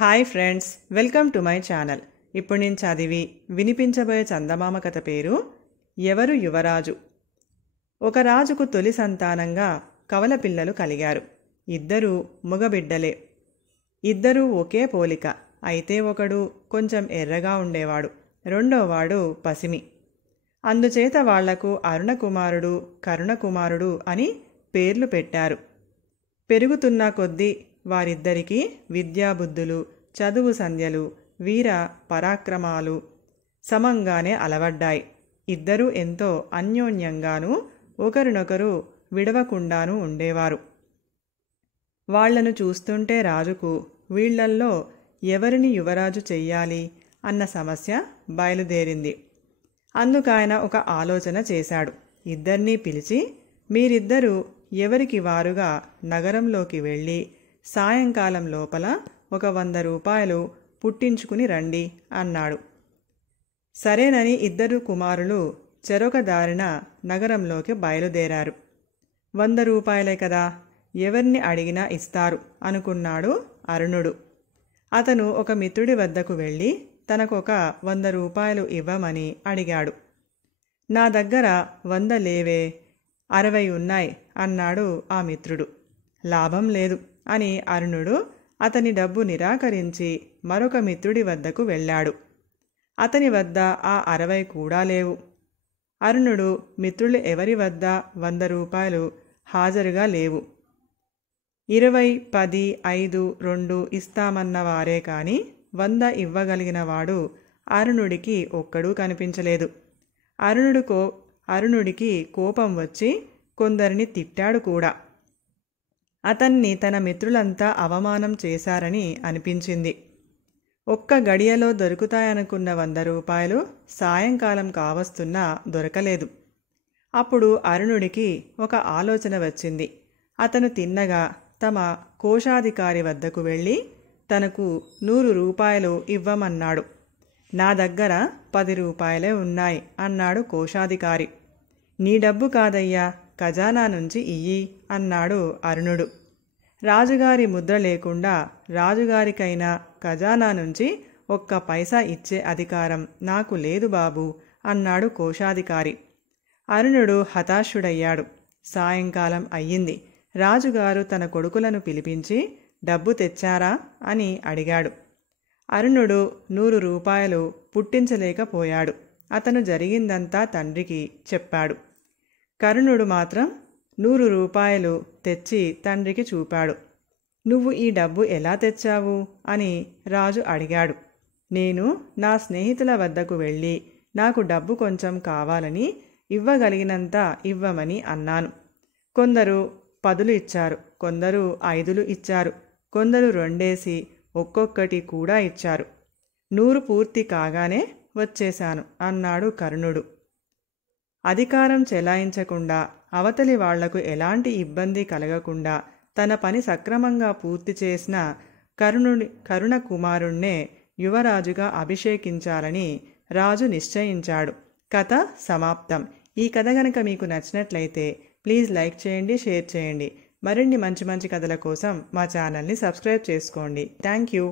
Hi friends, welcome to my channel. ఇప్పుడు నేను చదివి వినిపించబోయే చందమామ కథ పేరు ఎవరు యువరాజు. ఒక రాజుకు తొలి సంతానంగా కవల పిల్లలు కలిగారు. ఇద్దరూ మగబిడ్డలే. ఇద్దరూ ఒకే పోలిక. అయితే ఒకడు కొంచెం ఎర్రగా ఉండేవాడు, రెండోవాడు పసిమి. అందుచేత వాళ్లకు అరుణకుమారుడు, కరుణకుమారుడు అని పేర్లు పెట్టారు. పెరుగుతున్న కొద్దీ వారిద్దరికీ విద్యాబుద్ధులు, చదువు సంధ్యలు, వీర పరాక్రమాలు సమంగానే అలవడ్డాయి. ఇద్దరూ ఎంతో అన్యోన్యంగానూ ఒకరినొకరు విడవకుండానూ ఉండేవారు. వాళ్లను చూస్తుంటే రాజుకు వీళ్లల్లో ఎవరిని యువరాజు చెయ్యాలి అన్న సమస్య బయలుదేరింది. అందుకాయన ఒక ఆలోచన చేశాడు. ఇద్దరినీ పిలిచి, మీరిద్దరూ ఎవరికి వారుగా నగరంలోకి వెళ్ళి సాయంకాలం లోపల ఒక 100 రూపాయలు పుట్టించుకుని రండి అన్నాడు. సరేనని ఇద్దరు కుమారులు చెరొక దారిన నగరంలోకి బయలుదేరారు. 100 రూపాయలే కదా, ఎవరిని అడిగినా ఇస్తారు అనుకున్నాడు అరుణుడు. అతను ఒక మిత్రుడి వద్దకు వెళ్ళి తనకొక 100 రూపాయలు ఇవ్వమని అడిగాడు. నా దగ్గర 100 లేవే, 60 ఉన్నాయి అన్నాడు ఆ మిత్రుడు. లాభం లేదు అని అరుణుడు అతని డబ్బు నిరాకరించి మరొక మిత్రుడి వద్దకు వెళ్ళాడు. అతని వద్ద ఆ 60 కూడా లేవు. అరుణుడు మిత్రులు ఎవరి వద్ద 100 రూపాయలు హాజరుగా లేవు. 20, 10, 5, 2 ఇస్తామన్నవారే కాని 100 ఇవ్వగలిగిన వాడు అరుణుడికి ఒక్కడూ కనిపించలేదు. అరుణుడికి కోపం వచ్చి కొందరిని తిట్టాడు కూడా. అతన్ని తన మిత్రులంతా అవమానం చేశారని అనిపించింది. ఒక్క గడియలో దొరుకుతాయనుకున్న 100 రూపాయలు సాయంకాలం కావస్తున్నా దొరకలేదు. అప్పుడు అరుణుడికి ఒక ఆలోచన వచ్చింది. అతను తిన్నగా తమ కోశాధికారి వద్దకు వెళ్ళి తనకు 100 రూపాయలు ఇవ్వమన్నాడు. నా దగ్గర 10 రూపాయలే ఉన్నాయి అన్నాడు కోశాధికారి. నీ డబ్బు కాదయ్యా, ఖజానా నుంచి ఇయ్యి అన్నాడు అరుణుడు. రాజుగారి ముద్ర లేకుండా రాజుగారికైనా ఖజానా నుంచి ఒక్క పైసా ఇచ్చే అధికారం నాకు లేదు బాబు అన్నాడు కోశాధికారి. అరుణుడు హతాశుడయ్యాడు. సాయంకాలం అయ్యింది. రాజుగారు తన కొడుకులను పిలిపించి డబ్బు తెచ్చారా అని అడిగాడు. అరుణుడు 100 రూపాయలు పుట్టించలేకపోయాడు. అతను జరిగిందంతా తండ్రికి చెప్పాడు. కరుణుడు మాత్రం 100 రూపాయలు తెచ్చి తండ్రికి చూపాడు. నువ్వు ఈ డబ్బు ఎలా తెచ్చావు అని రాజు అడిగాడు. నేను నా స్నేహితుల వద్దకు వెళ్ళి నాకు డబ్బు కొంచెం కావాలని ఇవ్వగలిగినంత ఇవ్వమని అన్నాను. కొందరు 10 ఇచ్చారు, కొందరు 5 ఇచ్చారు, కొందరు 2 ఒక్కొక్కటి కూడా ఇచ్చారు. 100 పూర్తి కాగానే వచ్చేశాను అన్నాడు కరుణుడు. అధికారం చెలాయించకుండా, అవతలి వాళ్లకు ఎలాంటి ఇబ్బంది కలగకుండా తన పని సక్రమంగా పూర్తి చేసిన కరుణ కుమారుణ్ణే యువరాజుగా అభిషేకించాలని రాజు నిశ్చయించాడు. కథ సమాప్తం. ఈ కథ గనక మీకు నచ్చినట్లయితే ప్లీజ్ లైక్ చేయండి, షేర్ చేయండి. మరిన్ని మంచి మంచి కథల కోసం మా ఛానల్ని సబ్స్క్రైబ్ చేసుకోండి. Thank you.